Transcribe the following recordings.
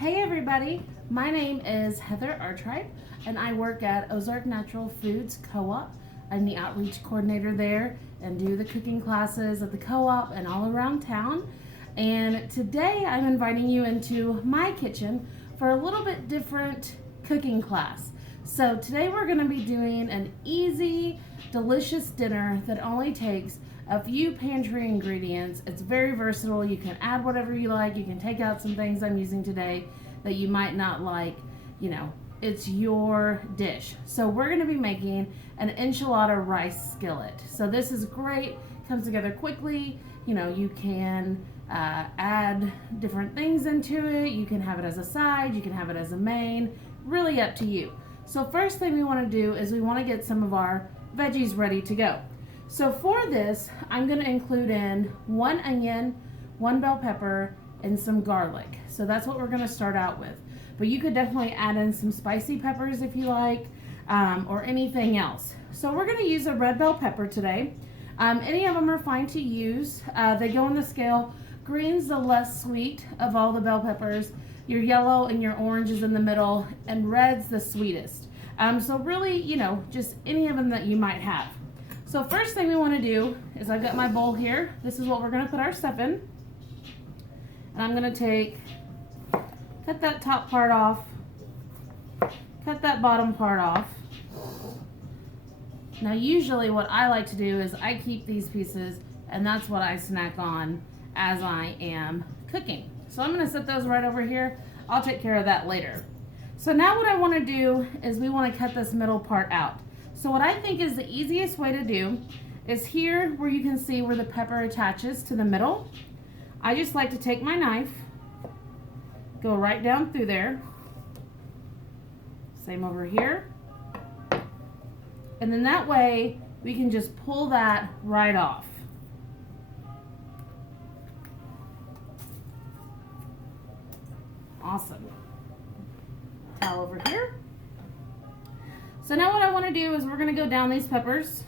Hey everybody, my name is Heather Artribe and I work at Ozark Natural Foods Co-op. I'm the outreach coordinator there and do the cooking classes at the co-op and all around town. And today I'm inviting you into my kitchen for a little bit different cooking class. So today we're going to be doing an easy, delicious dinner that only takes a few pantry ingredients. It's very versatile. You can add whatever you like. You can take out some things I'm using today that you might not like. You know, it's your dish. So we're going to be making an enchilada rice skillet. So this is great. Comes together quickly. You know, you can add different things into it. You can have it as a side. You can have it as a main. Really up to you. So first thing we want to do is we want to get some of our veggies ready to go. So for this, I'm going to include in 1 onion, 1 bell pepper, and some garlic. So that's what we're going to start out with. But you could definitely add in some spicy peppers if you like, or anything else. So we're going to use a red bell pepper today. Any of them are fine to use. They go on the scale. Green's the less sweet of all the bell peppers. Your yellow and your orange is in the middle, and red's the sweetest. So really, you know, just any of them that you might have. So first thing we want to do is I've got my bowl here. This is what we're going to put our stuff in. And I'm going to cut that top part off, cut that bottom part off. Now usually what I like to do is I keep these pieces and that's what I snack on as I am cooking. So I'm going to set those right over here. I'll take care of that later. So now what I want to do is we want to cut this middle part out. So what I think is the easiest way to do is here where you can see where the pepper attaches to the middle. I just like to take my knife, go right down through there. Same over here. And then that way we can just pull that right off. Awesome. Towel over here. So now what I want to do is we're going to go down these peppers.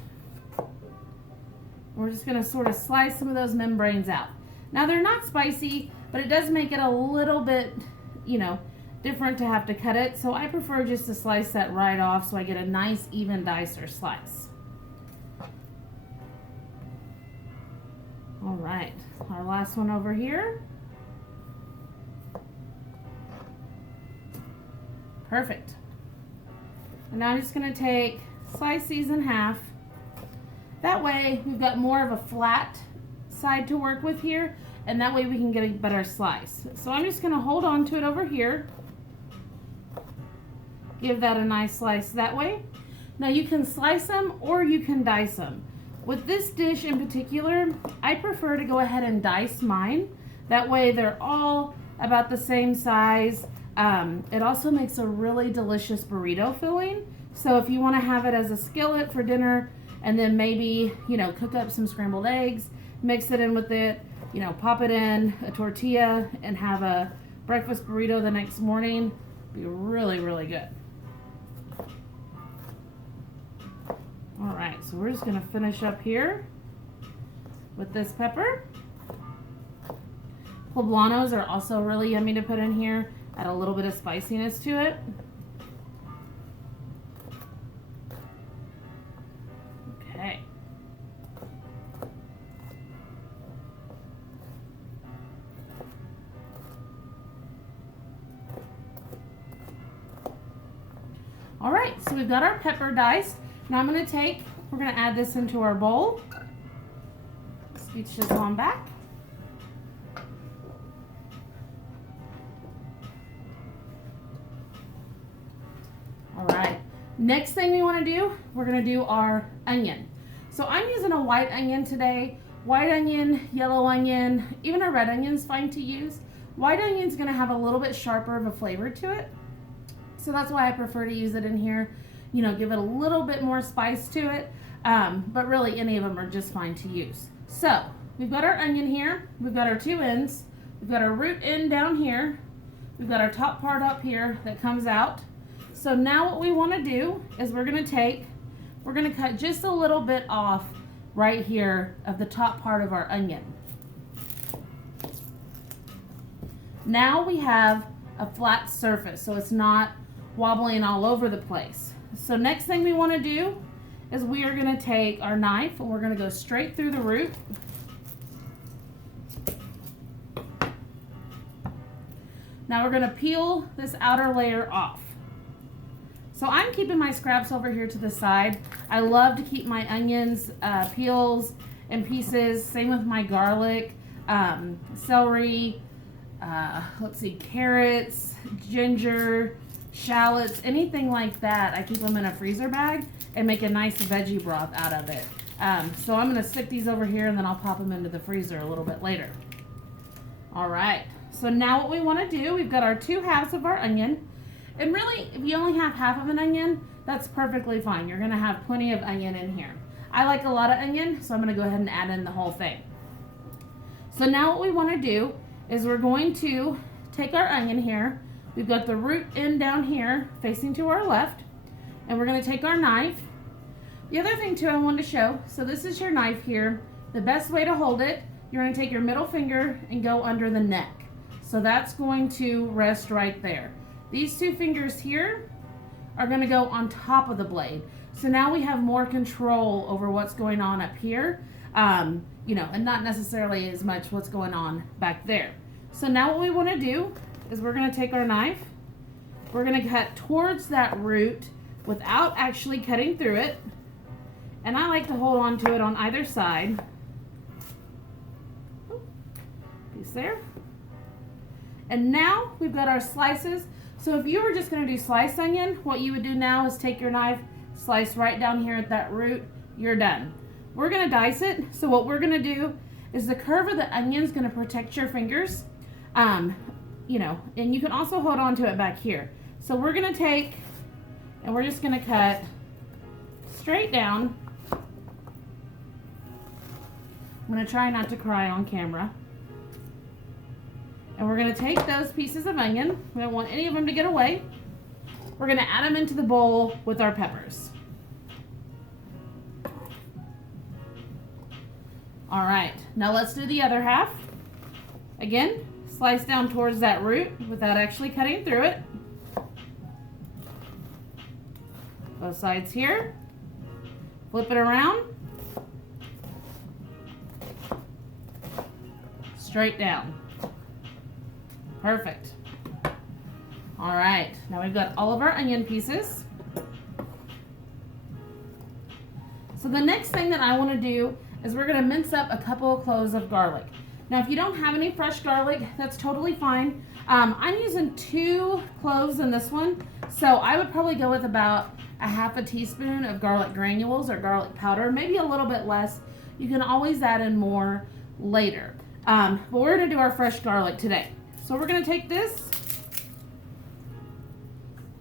We're just going to sort of slice some of those membranes out. Now they're not spicy, but it does make it a little bit, you know, different to have to cut it. So I prefer just to slice that right off so I get a nice even dice or slice. All right, our last one over here. Perfect. And now I'm just going to slice these in half. That way we've got more of a flat side to work with here, and that way we can get a better slice. So I'm just going to hold on to it over here. Give that a nice slice that way. Now you can slice them or you can dice them. With this dish in particular, I prefer to go ahead and dice mine. That way they're all about the same size. It also makes a really delicious burrito filling. So if you want to have it as a skillet for dinner and then maybe, you know, cook up some scrambled eggs, mix it in with it, you know, pop it in a tortilla and have a breakfast burrito the next morning, be really, really good. All right, so we're just going to finish up here with this pepper. Poblanos are also really yummy to put in here. Add a little bit of spiciness to it. Okay. All right, so we've got our pepper diced. Now we're going to add this into our bowl. Scooch this on back. All right, next thing we want to do, we're going to do our onion. So I'm using a white onion today. White onion, yellow onion, even a red onion is fine to use. White onion is going to have a little bit sharper of a flavor to it. So that's why I prefer to use it in here. You know, give it a little bit more spice to it. But really any of them are just fine to use. So we've got our onion here. We've got our 2 ends. We've got our root end down here. We've got our top part up here that comes out. So now what we want to do is we're going to cut just a little bit off right here of the top part of our onion. Now we have a flat surface so it's not wobbling all over the place. So next thing we want to do is we are going to take our knife and we're going to go straight through the root. Now we're going to peel this outer layer off. So I'm keeping my scraps over here to the side. I love to keep my onions, peels and pieces. Same with my garlic, celery, let's see, carrots, ginger, shallots, anything like that. I keep them in a freezer bag and make a nice veggie broth out of it. So I'm going to stick these over here and then I'll pop them into the freezer a little bit later. All right, so now what we want to do, we've got our 2/2 of our onion. And really, if you only have half of an onion, that's perfectly fine. You're going to have plenty of onion in here. I like a lot of onion, so I'm going to go ahead and add in the whole thing. So now what we want to do is we're going to take our onion here. We've got the root end down here facing to our left, and we're going to take our knife. The other thing too I wanted to show, so this is your knife here. The best way to hold it, you're going to take your middle finger and go under the neck. So that's going to rest right there. These 2 fingers here are going to go on top of the blade. So now we have more control over what's going on up here, you know, and not necessarily as much what's going on back there. So now what we want to do is we're going to take our knife, we're going to cut towards that root without actually cutting through it. And I like to hold on to it on either side. Piece there. And now we've got our slices. So if you were just going to do sliced onion, what you would do now is take your knife, slice right down here at that root, you're done. We're going to dice it. So what we're going to do is the curve of the onion is going to protect your fingers, you know, and you can also hold on to it back here. So we're going to take, and we're just going to cut straight down. I'm going to try not to cry on camera. And we're going to take those pieces of onion. We don't want any of them to get away. We're going to add them into the bowl with our peppers. All right, now let's do the other half. Again, slice down towards that root without actually cutting through it. Both sides here. Flip it around. Straight down. Perfect. All right, now we've got all of our onion pieces. So the next thing that I want to do is we're going to mince up a couple of cloves of garlic. Now if you don't have any fresh garlic, that's totally fine. I'm using 2 cloves in this one, so I would probably go with about a 1/2 teaspoon of garlic granules or garlic powder, maybe a little bit less. You can always add in more later. But we're going to do our fresh garlic today. So we're going to take this,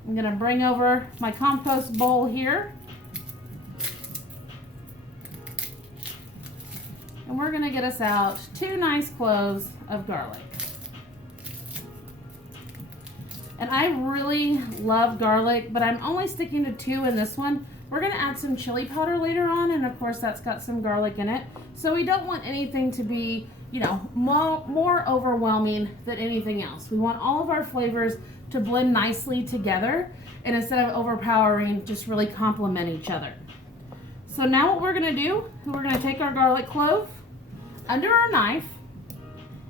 I'm going to bring over my compost bowl here, and we're going to get us out 2 nice cloves of garlic. And I really love garlic, but I'm only sticking to 2 in this one. We're going to add some chili powder later on, and of course that's got some garlic in it. So we don't want anything to be, you know, more overwhelming than anything else. We want all of our flavors to blend nicely together, and instead of overpowering, just really complement each other. So now what we're going to do, we're going to take our garlic clove under our knife,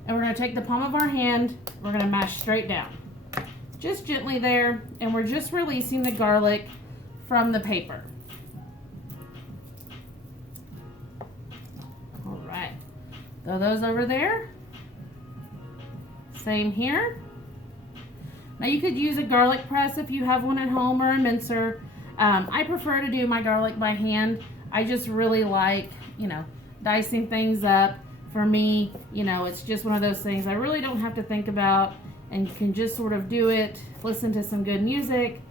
and we're going to take the palm of our hand, we're going to mash straight down. Just gently there, and we're just releasing the garlic from the paper. All right, throw those over there. Same here. Now you could use a garlic press if you have one at home, or a mincer. I prefer to do my garlic by hand. I just really like, you know, dicing things up. For me, you know, it's just one of those things I really don't have to think about, and you can just sort of do it, listen to some good music,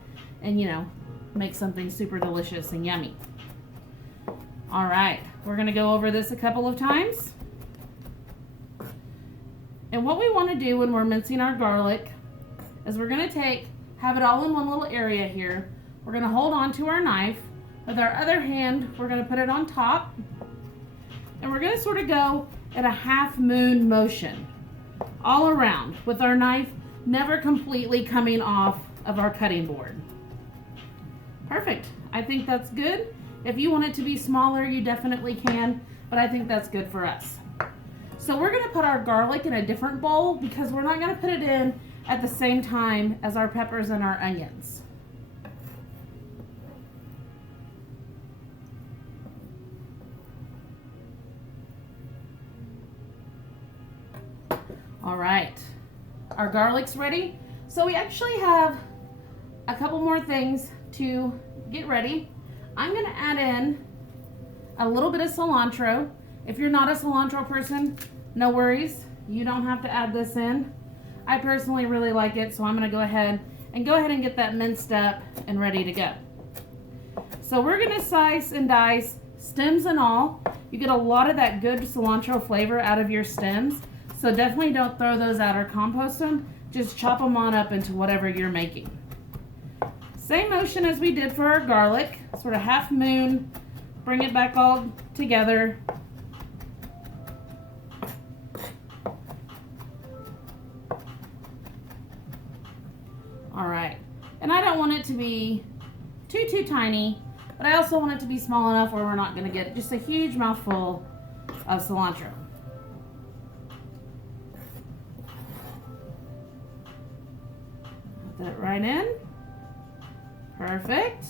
and, you know, make something super delicious and yummy. All right, we're going to go over this a couple of times. And what we want to do when we're mincing our garlic is we're going to have it all in one little area here. We're going to hold on to our knife. With our other hand, we're going to put it on top. And we're going to sort of go at a half moon motion all around with our knife, never completely coming off of our cutting board. Perfect. I think that's good. If you want it to be smaller, you definitely can, but I think that's good for us. So we're gonna put our garlic in a different bowl because we're not gonna put it in at the same time as our peppers and our onions. All right, our garlic's ready. So we actually have a couple more things to get ready. I'm gonna add in a little bit of cilantro. If you're not a cilantro person, no worries. You don't have to add this in. I personally really like it, so I'm gonna go ahead and get that minced up and ready to go. So we're gonna slice and dice, stems and all. You get a lot of that good cilantro flavor out of your stems. So definitely don't throw those out or compost them. Just chop them on up into whatever you're making. Same motion as we did for our garlic, sort of half moon, bring it back all together. All right, and I don't want it to be too tiny, but I also want it to be small enough where we're not gonna get just a huge mouthful of cilantro. Put that right in. Perfect.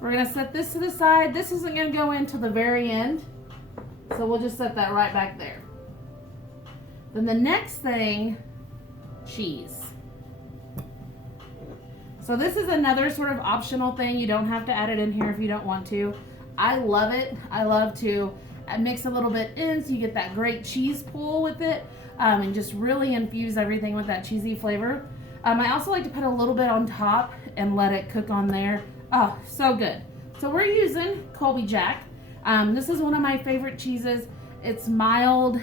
We're gonna set this to the side. This isn't gonna go in till the very end, so we'll just set that right back there. Then the next thing, cheese. So this is another sort of optional thing. You don't have to add it in here if you don't want to. I love it. I love to mix a little bit in so you get that great cheese pull with it, and just really infuse everything with that cheesy flavor. I also like to put a little bit on top and let it cook on there. Oh, so good. So we're using Colby Jack. This is one of my favorite cheeses. It's mild,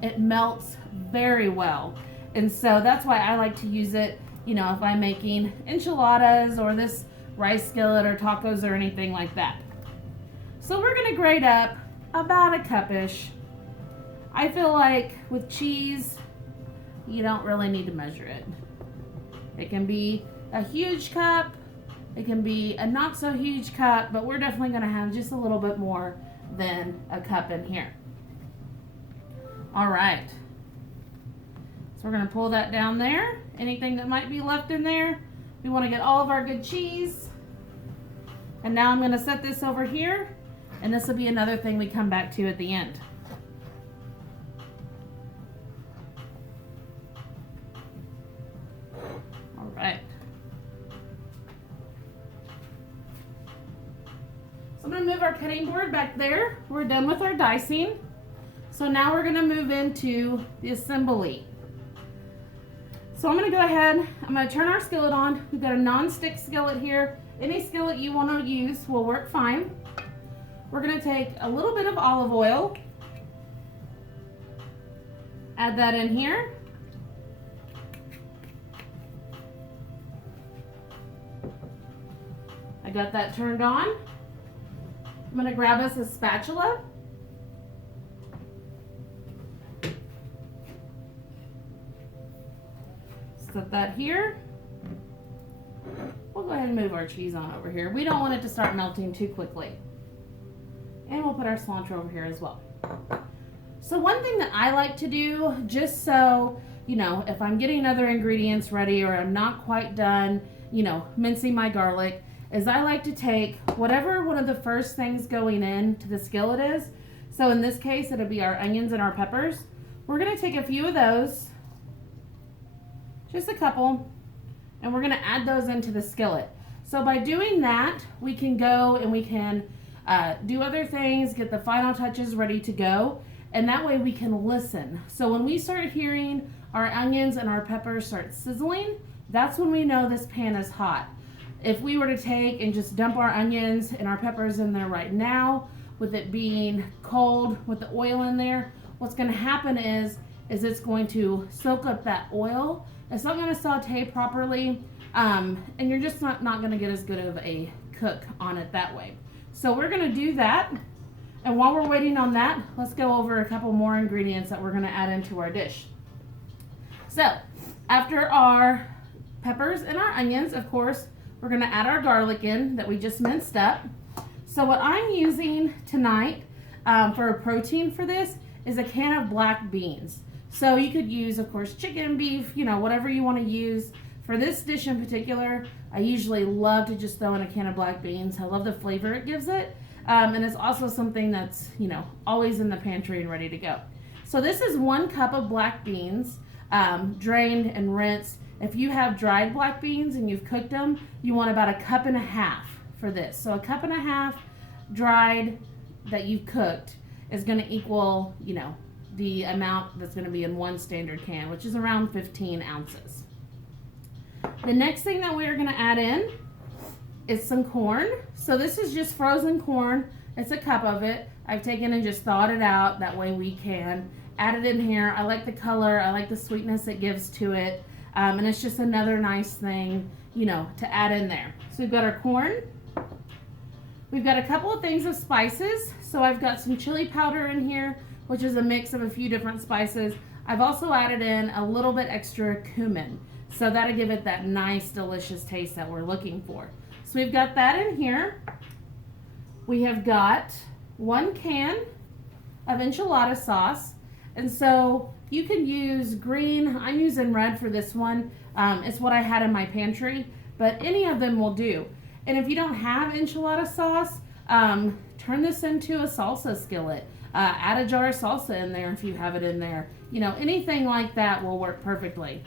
it melts very well. And so that's why I like to use it, you know, if I'm making enchiladas or this rice skillet or tacos or anything like that. So we're gonna grate up about a cup-ish. I feel like with cheese, you don't really need to measure it. It can be a huge cup, it can be a not so huge cup, but we're definitely gonna have just a little bit more than a cup in here. All right, so we're gonna pull that down there. Anything that might be left in there, we wanna get all of our good cheese. And now I'm gonna set this over here, and this will be another thing we come back to at the end. All right. So I'm gonna move our cutting board back there. We're done with our dicing. So now we're gonna move into the assembly. So I'm gonna go ahead, I'm gonna turn our skillet on. We've got a non-stick skillet here. Any skillet you wanna use will work fine. We're gonna take a little bit of olive oil, add that in here. I got that turned on. I'm gonna grab us a spatula. Set that here. We'll go ahead and move our cheese on over here. We don't want it to start melting too quickly. And we'll put our cilantro over here as well. So one thing that I like to do, just so, you know, if I'm getting other ingredients ready or I'm not quite done, you know, mincing my garlic, is I like to take whatever one of the first things going into the skillet is. So in this case, it'll be our onions and our peppers. We're gonna take a few of those, just a couple, and we're gonna add those into the skillet. So by doing that, we can go and we can do other things, get the final touches ready to go, and that way we can listen. So when we start hearing our onions and our peppers start sizzling, that's when we know this pan is hot. If we were to take and just dump our onions and our peppers in there right now, with it being cold, with the oil in there, what's gonna happen is it's going to soak up that oil. It's not gonna saute properly, and you're just not gonna get as good of a cook on it that way. So we're gonna do that, and while we're waiting on that, let's go over a couple more ingredients that we're gonna add into our dish. So, After our peppers and our onions, of course, we're going to add our garlic in that we just minced up. So what I'm using tonight for a protein for this is a can of black beans. So you could use, of course, chicken, beef, you know, whatever you want to use. For this dish in particular, I usually love to just throw in a can of black beans. I love the flavor it gives it. And it's also something that's, you know, always in the pantry and ready to go. So this is 1 cup of black beans, drained and rinsed. If you have dried black beans and you've cooked them, you want about 1.5 cups for this. So 1.5 cups dried that you've cooked is going to equal, you know, the amount that's going to be in 1 standard can, which is around 15 ounces. The next thing that we're going to add in is some corn. So this is just frozen corn. It's 1 cup of it. I've taken and just thawed it out. That way we can add it in here. I like the color. I like the sweetness it gives to it. And it's just another nice thing, you know, to add in there. So we've got our corn. We've got a couple of things of spices. So I've got some chili powder in here, which is a mix of a few different spices. I've also added in a little bit extra cumin. So that'll give it that nice, delicious taste that we're looking for. So we've got that in here. We have got 1 can of enchilada sauce. And so you can use green. I'm using red for this one. It's what I had in my pantry, but any of them will do. And if you don't have enchilada sauce, turn this into a salsa skillet. Add a jar of salsa in there if you have it in there. You know, anything like that will work perfectly.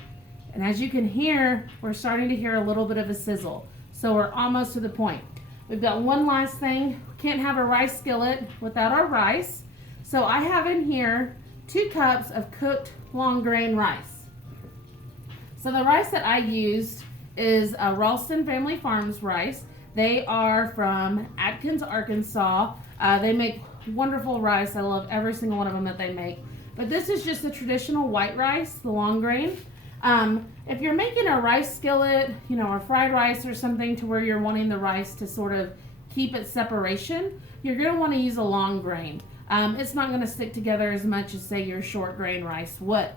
And as you can hear, we're starting to hear a little bit of a sizzle. So we're almost to the point. We've got one last thing. Can't have a rice skillet without our rice. So I have in here 2 cups of cooked long grain rice. So the rice that I used is a Ralston Family Farms rice. They are from Atkins, Arkansas. They make wonderful rice. I love every single one of them that they make. But this is just the traditional white rice, the long grain. If you're making a rice skillet, you know, or fried rice or something to where you're wanting the rice to sort of keep its separation, you're going to want to use a long grain. It's not going to stick together as much as, say, your short grain rice would.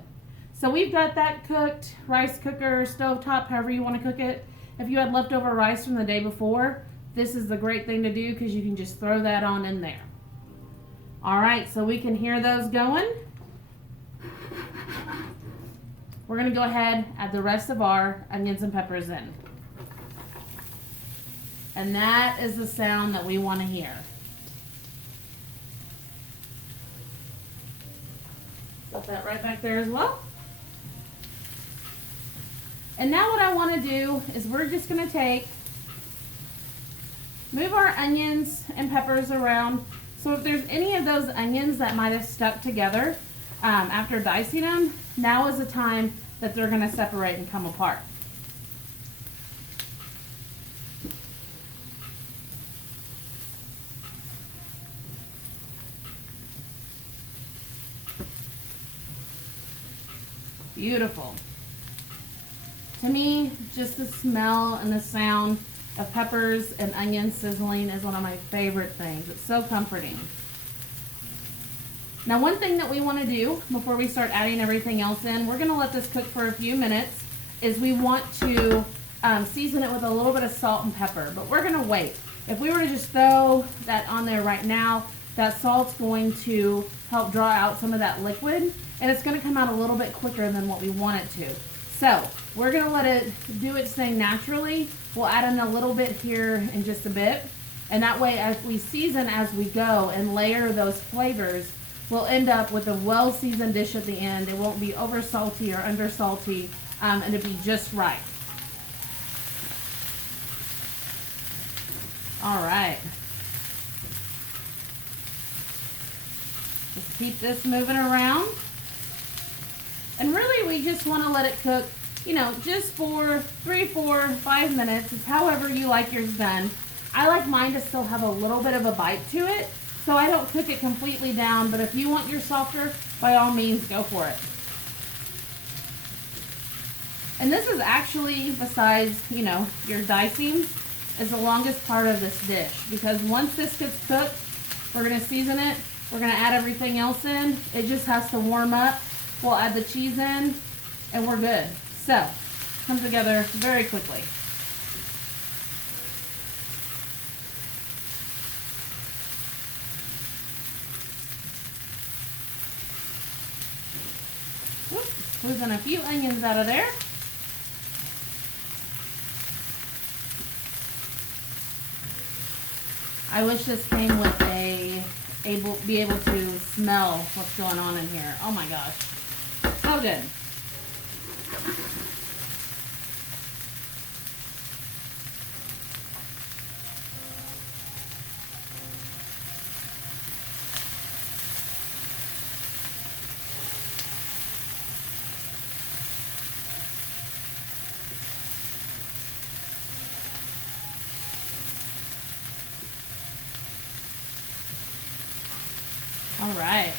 So we've got that cooked, rice cooker, stovetop, however you want to cook it. If you had leftover rice from the day before, this is the great thing to do because you can just throw that on in there. All right, so we can hear those going. We're going to go ahead, add the rest of our onions and peppers in. And that is the sound that we want to hear. Put that right back there as well. And now what I want to do is we're just going to move our onions and peppers around. So if there's any of those onions that might have stuck together after dicing them, now is the time that they're going to separate and come apart. Beautiful. To me, just the smell and the sound of peppers and onions sizzling is one of my favorite things. It's so comforting. Now, one thing that we want to do before we start adding everything else in, we're going to let this cook for a few minutes, is we want to season it with a little bit of salt and pepper, but we're going to wait. If we were to just throw that on there right now, that salt's going to help draw out some of that liquid, and it's going to come out a little bit quicker than what we want it to. So we're going to let it do its thing naturally. We'll add in a little bit here in just a bit, and that way as we season as we go and layer those flavors, we'll end up with a well-seasoned dish at the end. It won't be over salty or under salty, and it'll be just right. All right. Just keep this moving around. And really, we just want to let it cook, you know, just for 3, 4, 5 minutes. It's however you like yours done. I like mine to still have a little bit of a bite to it, so I don't cook it completely down, but if you want yours softer, by all means, go for it. And this is actually, besides, you know, your dicing, is the longest part of this dish, because once this gets cooked, we're going to season it, we're going to add everything else in. It just has to warm up. We'll add the cheese in, and we're good. So, come together very quickly. Squeezing a few onions out of there. I wish this came with be able to smell what's going on in here. Oh my gosh. So good. All right.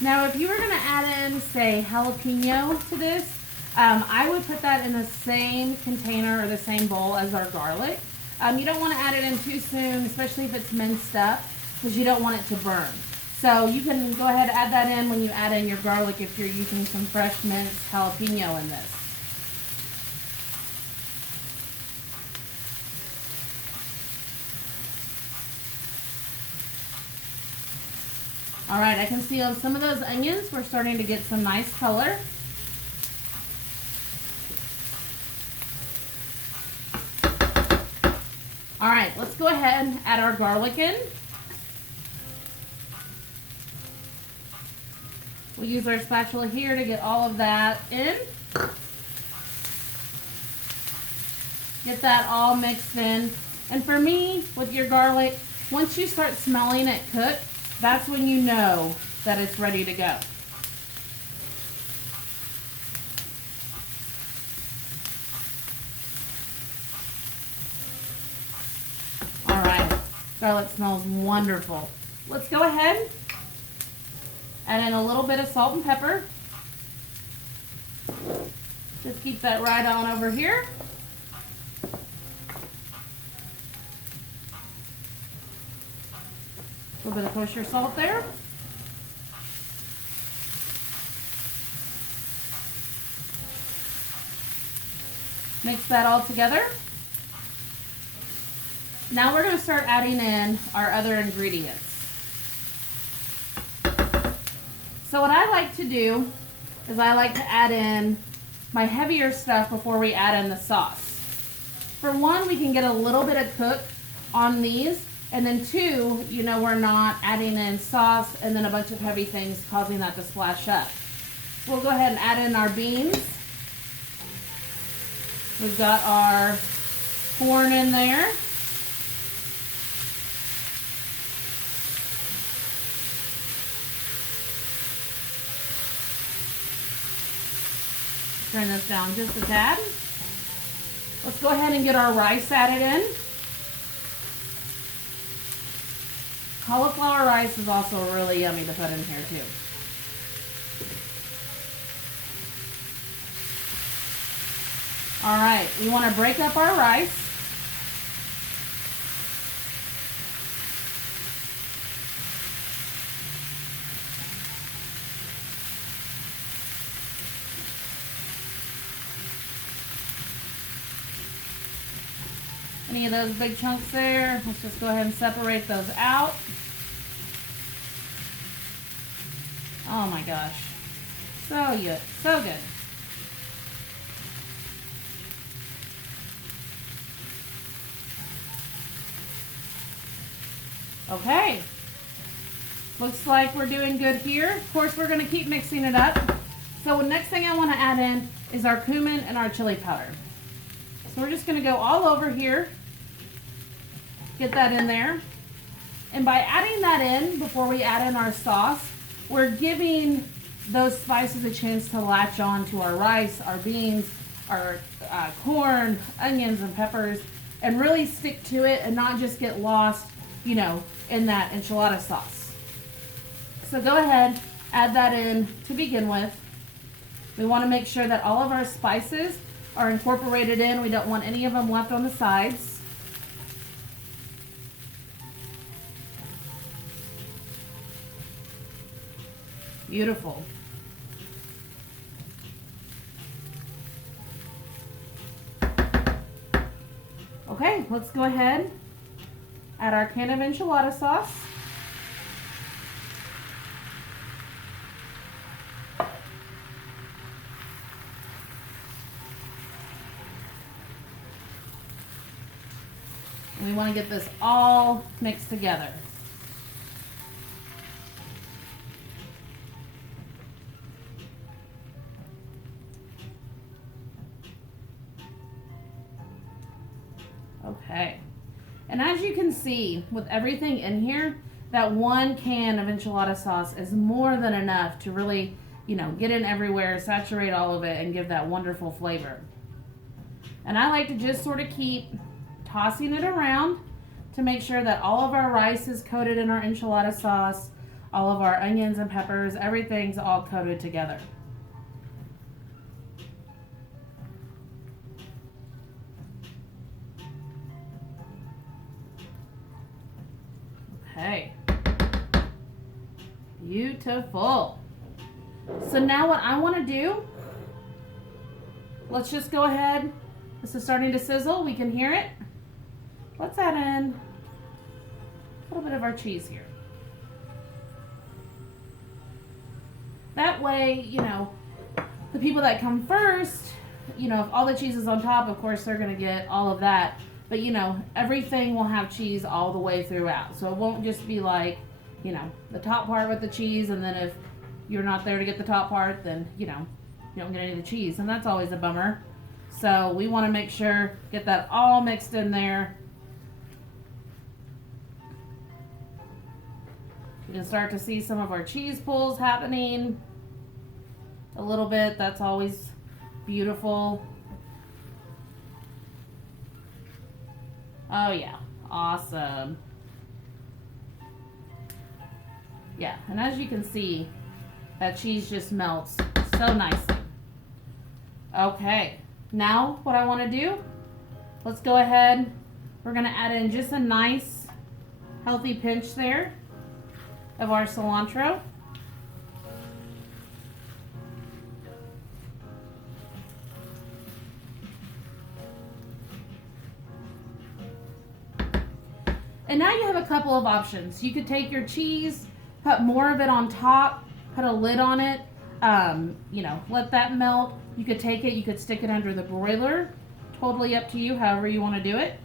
Now, if you were going to add in, say, jalapeno to this, I would put that in the same container or the same bowl as our garlic. You don't want to add it in too soon, especially if it's minced up, because you don't want it to burn. So you can go ahead and add that in when you add in your garlic if you're using some fresh minced jalapeno in this. All right, I can see on some of those onions, we're starting to get some nice color. All right, let's go ahead and add our garlic in. We'll use our spatula here to get all of that in. Get that all mixed in. And for me, with your garlic, once you start smelling it cook, that's when you know that it's ready to go. All right, garlic smells wonderful. Let's go ahead, add in a little bit of salt and pepper. Just keep that right on over here. A little bit of kosher salt there. Mix that all together. Now we're going to start adding in our other ingredients. So what I like to do is I like to add in my heavier stuff before we add in the sauce. For one, we can get a little bit of cook on these. And then two, you know, we're not adding in sauce and then a bunch of heavy things causing that to splash up. We'll go ahead and add in our beans. We've got our corn in there. Turn this down just a tad. Let's go ahead and get our rice added in. Cauliflower rice is also really yummy to put in here too. All right, we want to break up our rice. Any of those big chunks there, let's just go ahead and separate those out. Oh my gosh, so good, so good. Okay, looks like we're doing good here. Of course, we're going to keep mixing it up. So the next thing I want to add in is our cumin and our chili powder. So we're just going to go all over here, get that in there. And by adding that in before we add in our sauce, we're giving those spices a chance to latch on to our rice, our beans, our corn, onions, and peppers, and really stick to it and not just get lost, you know, in that enchilada sauce. So go ahead, add that in to begin with. We want to make sure that all of our spices are incorporated in. We don't want any of them left on the sides. Beautiful. Okay, let's go ahead, add our can of enchilada sauce. And we want to get this all mixed together. Okay. And as you can see, with everything in here, that 1 can of enchilada sauce is more than enough to really, get in everywhere, saturate all of it, and give that wonderful flavor. And I like to just sort of keep tossing it around to make sure that all of our rice is coated in our enchilada sauce, all of our onions and peppers, everything's all coated together. Okay. Beautiful. So now what I want to do, let's just go ahead. This is starting to sizzle. We can hear it. Let's add in a little bit of our cheese here. That way, the people that come first, if all the cheese is on top, of course they're going to get all of that. But, everything will have cheese all the way throughout. So it won't just be like, the top part with the cheese, and then if you're not there to get the top part, then, you don't get any of the cheese. And that's always a bummer. So we want to make sure, get that all mixed in there. You can start to see some of our cheese pulls happening a little bit. That's always beautiful. Oh yeah, awesome. Yeah, and as you can see, that cheese just melts so nicely. Okay, now what I want to do, let's go ahead. We're going to add in just a nice healthy pinch there of our cilantro. And now you have a couple of options. You could take your cheese, put more of it on top, put a lid on it, let that melt. You could take it, you could stick it under the broiler. Totally up to you, however you want to do it.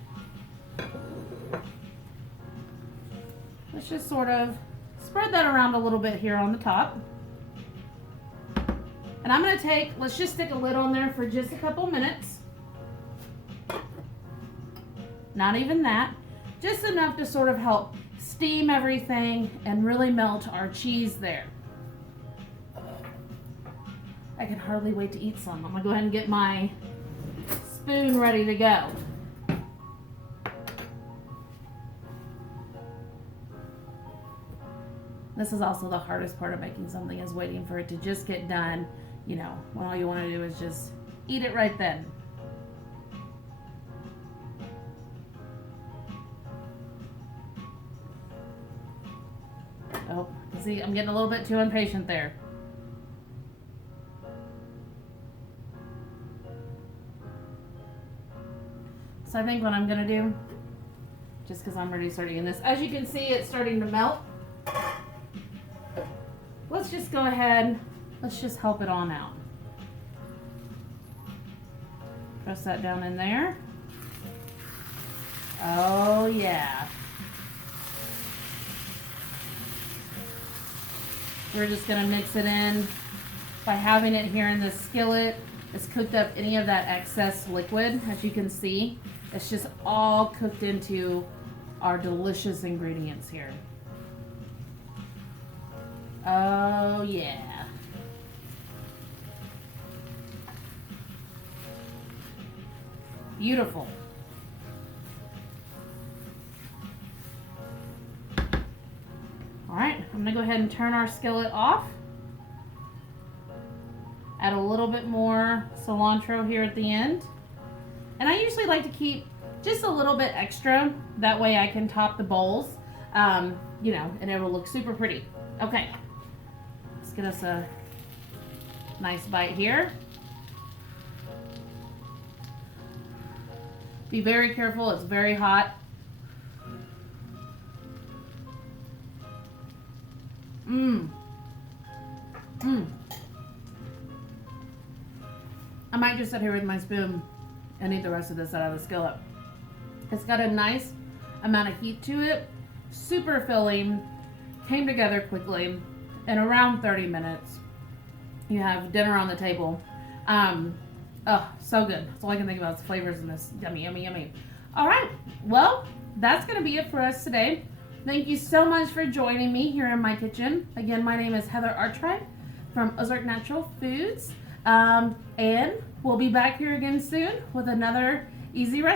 Let's just sort of spread that around a little bit here on the top. And I'm going to let's just stick a lid on there for just a couple minutes. Not even that. Just enough to sort of help steam everything and really melt our cheese there. I can hardly wait to eat some. I'm going to go ahead and get my spoon ready to go. This is also the hardest part of making something, is waiting for it to just get done, when all you want to do is just eat it right then. Oh, see, I'm getting a little bit too impatient there. So I think what I'm going to do, just because I'm already starting in this, as you can see, it's starting to melt. Let's just go ahead, let's just help it on out. Press that down in there. Oh yeah. We're just going to mix it in by having it here in the skillet. It's cooked up any of that excess liquid. As you can see, it's just all cooked into our delicious ingredients here. Oh yeah. Beautiful. All right, I'm gonna go ahead and turn our skillet off. Add a little bit more cilantro here at the end. And I usually like to keep just a little bit extra. That way I can top the bowls, and it will look super pretty. Okay, let's get us a nice bite here. Be very careful, it's very hot. I might just sit here with my spoon and eat the rest of this out of the skillet. It's got a nice amount of heat to it, super filling, came together quickly. In around 30 minutes, you have dinner on the table. Oh, so good. That's all I can think about is flavors in this. Yummy, yummy, yummy. All right, well, that's going to be it for us today. Thank you so much for joining me here in my kitchen. Again, my name is Heather Artright from Ozark Natural Foods. And we'll be back here again soon with another easy recipe.